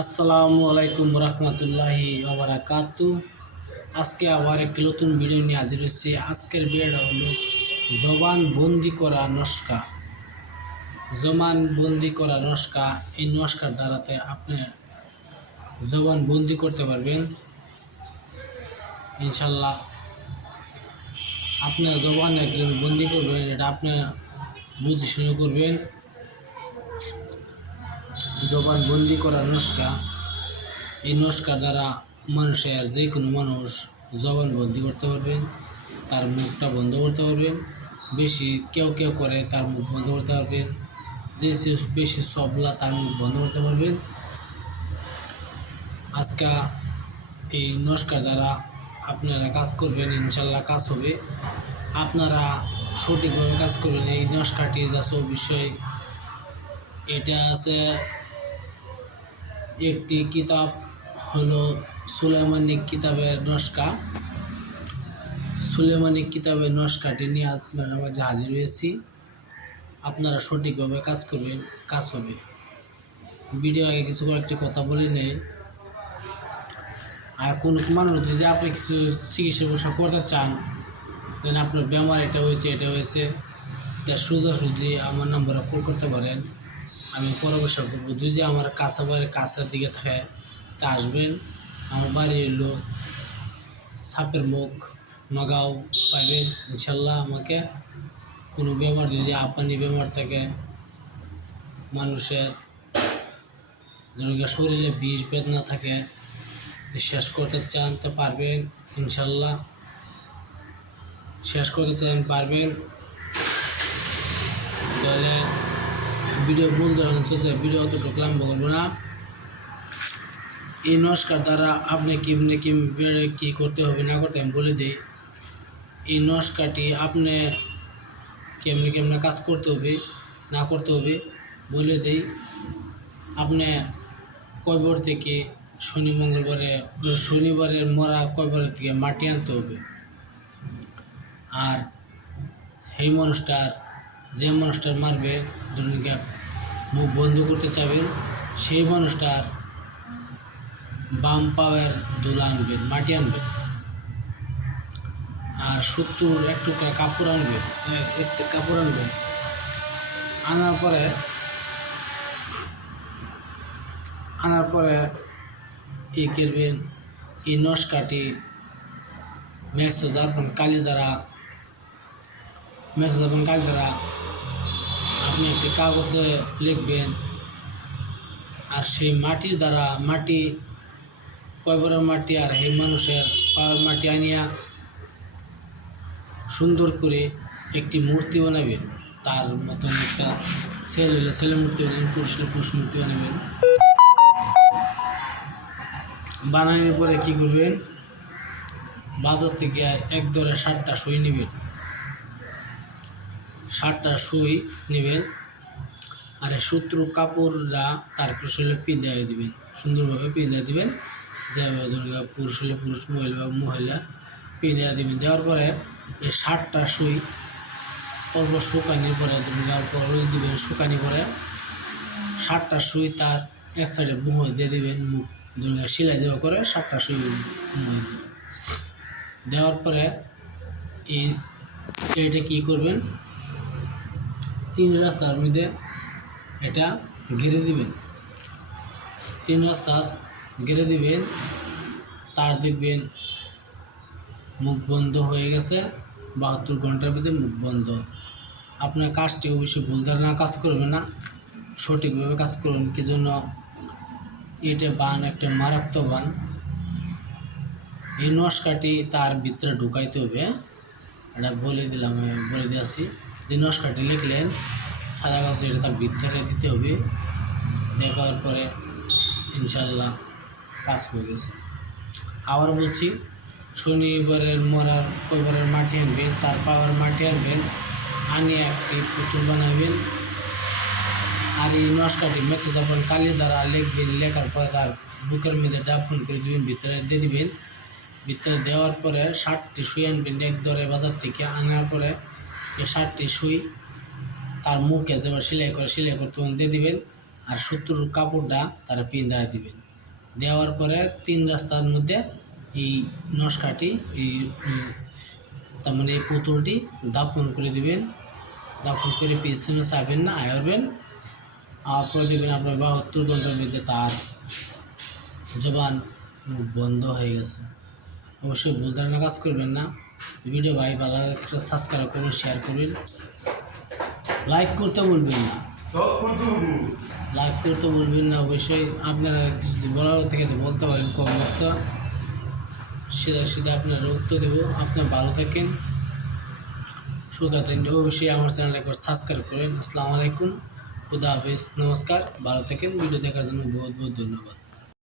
আসসালামু আলাইকুম রহমতুল্লাহি ওবরাকাতু আজকে আবার একটি নতুন ভিডিও নিয়ে হাজির হয়েছি। আজকের ভিডিওটা হলো জবান বন্দি করা নস্কা। জবান বন্দি করা নস্কা, এই নস্কার দ্বারাতে আপনি জবান বন্দি করতে পারবেন। ইনশাল্লাহ আপনার জবান একজন বন্দি করবেন, এটা আপনি বুঝে শুনে করবেন। জবান বন্দি করা নস্কা। এই নস্কার দ্বারা মানুষের যে কোনো মানুষ জবান বন্দি করতে পারবেন তার মুখটা বন্ধ করতে পারবেন বেশি কেউ কেউ করে তার মুখ বন্ধ করতে পারবেন যে সে বেশি সবলা তার মুখ বন্ধ করতে পারবেন আজকে এই নস্কার দ্বারা আপনারা কাজ করবেন, ইনশাল্লাহ কাজ হবে। আপনারা সঠিকভাবে কাজ করবেন, এই নস্কাটি আছে বিষয়, এটা আছে একটি কিতাব হলো সুলেমানিক কিতাবের নস্কা। সুলেমানিক কিতাবের নস্কাটি নিয়ে আপনার মাঝে হাজির হয়েছি। আপনারা সঠিকভাবে কাজ করবেন, কাজ হবে। ভিডিও আগে কিছু কয়েকটি কথা বলে নেই আর কোন মানুষ যদি আপনি কিছু চিকিৎসা ব্যবসা করতে চান দেন আপনার বেমার এটা হয়েছে এটা হয়েছে, তার সোজাসুজি আমার নাম্বারে কল করতে পারেন। আমি পরামর্শ করব, যদি আমার কাছা বাড়ির কাছার দিকে থাকে, তা আসবেন। আমার বাড়ি এলো সাপের মুখ, নগাঁও পাইবেন, ইনশাল্লাহ আমাকে কোনো বেমার, যদি আপানি বেমার থাকে, মানুষের যেন শরীরে বিষ বেদনা থাকে শেষ করতে চান তো পারবেন, ইনশাল্লাহ। শেষ করতে চান পারবেন। তাহলে ভিডিও ভুল চলছে ভিডিও অত ঢুকলাম বলব না। এই নমস্কার দ্বারা আপনি কেমনে কেমনে কী করতে হবে না করতে আমি বলে দিই, এই নমস্কারটি আপনি কেমনে কেমনে কাজ করতে হবে, না করতে হবে বলে দিই। আপনি কয়বার থেকে শনি, মঙ্গলবারে শনিবারের মরা কয়বার থেকে মাটি আনতে হবে? আর সেই মানুষটার, যে মানুষটার মারবে গিয়া মুখ বন্ধ করতে চাবেন সেই মানুষটার বাম পাওয়ের দোলা আনবেন মাটি আনবেন আর সত্তর এক টুকরা কাপড় আনবেন একটু কাপড় আনবেন আনার পরে আনার পরে ই করবেন এই নস্কাটি ম্যাক্সো জারপান কালি দ্বারা ম্যাক্সো জারপান কালি দ্বারা আপনি একটি কাগজে লিখবেন আর সেই মাটির দ্বারা মাটি কয়বরের মাটি আর সেই মানুষের পাওয়ার মাটি আনিয়া সুন্দর করে একটি মূর্তি বানাবেন। তার মতন একটা ছেলে হলে ছেলে মূর্তি বানাবেন, পুরুষ হলে পুরুষ মূর্তি বানাবেন। বানানোর পরে কী করবেন? বাজার থেকে এক দরে ষাটটা সই নেবেন। ষাটটা সই নেবেন, আর সূত্র কাপড়রা তারপর শরীরে পিঁধে দিবেন, সুন্দরভাবে পিঁধে দিবেন যেভাবে ধরুন পুরুষ হলে পুরুষ, মহিলা বা মহিলা পিঁধে দিবেন। দেওয়ার পরে এই ষাটটা সই অল্প শুকানির পরে ধরুন রোদ দিবেন শুকানি পরে ষাটটা সুই তার এক সাইডে মুহ দিয়ে দিবেন, মুখ ধরুন সেলাই যাওয়া করে ষাটটা সুই মুহ দেওয়ার পরে এই এটা কী করবেন? তিন রাস্তার মধ্যে এটা ঘিরে দিবেন। তিন রাস্তা ঘিরে দিবেন, তার দেখবেন মুখ বন্ধ হয়ে গেছে, বাহাত্তর ঘণ্টার মধ্যে মুখ বন্ধ। আপনার কাজটি অবশ্যই ভুল ধারণা কাজ করবে না, সঠিকভাবে কাজ করুন কি জন্য? এটা বান, একটা মারাত্মক বান। এই নস্কাটি তার ভিতরে ঢুকাইতে হবে, এটা বলে দিলাম বলে দিয়েছি। যে নস্কাটি লিখলেন সাদা কাগজ এটা তার ভিতরে দিতে হবে। দেখার পরে ইনশাল্লাহ কাজ হয়ে গেছে। আবার বলছি, শনিবারের মরার কয়বারের মাটি আনবেন, তার পাওয়ার মাটি আনবেন, আনিয়ে একটি পুতুল বানাবেন। আর এই নস্কাটি মেক্সো যখন কালি দ্বারা লিখবেন, লেখার পরে তার বুকের মধ্যে ডাফন করে দিবেন, ভিতরে দিয়ে দিবেন। ভিতরে দেওয়ার পরে ষাটটি শুয়ে আনবেন এক দরে বাজার থেকে আনার পরে এই ষাটটি সুই, তার মুখে যেবার সেলাই করে সেলাই করতে দিয়ে দিবেন, আর শত্রুর কাপড়টা তারা পিন্দায় দিবেন। দেওয়ার পরে তিন রাস্তার মধ্যে এই নস্কাটি, এই তার মানে এই পুতুলটি দাপন করে দিবেন। দাপন করে পিছনে চাবেন না, আয়রবেন। আর করে দেবেন আপনার বাহাত্তর ঘণ্টার মধ্যে তার জবান বন্ধ হয়ে গেছে। অবশ্যই ভুল ধারণা কাজ করবেন না। ভিডিও ভাই ভালো একটা সাবস্ক্রাইব করুন শেয়ার করুন। লাইক করতে বলবেন না। লাইক করতে বলবেন না, অবশ্যই আপনারা কিছু বলার থেকে তো বলতে পারেন কম বক্সা। সেটা সেটা আপনারা উত্তর দেবো। আপনার ভালো থাকেন সুখা থাকেন। অবশ্যই আমার চ্যানেল একবার সাবস্ক্রাইব করেন। আসসালামু আলাইকুম, খুদা হাফিজ, নমস্কার। ভালো থাকেন। ভিডিও দেখার জন্য বহুত বহুত ধন্যবাদ।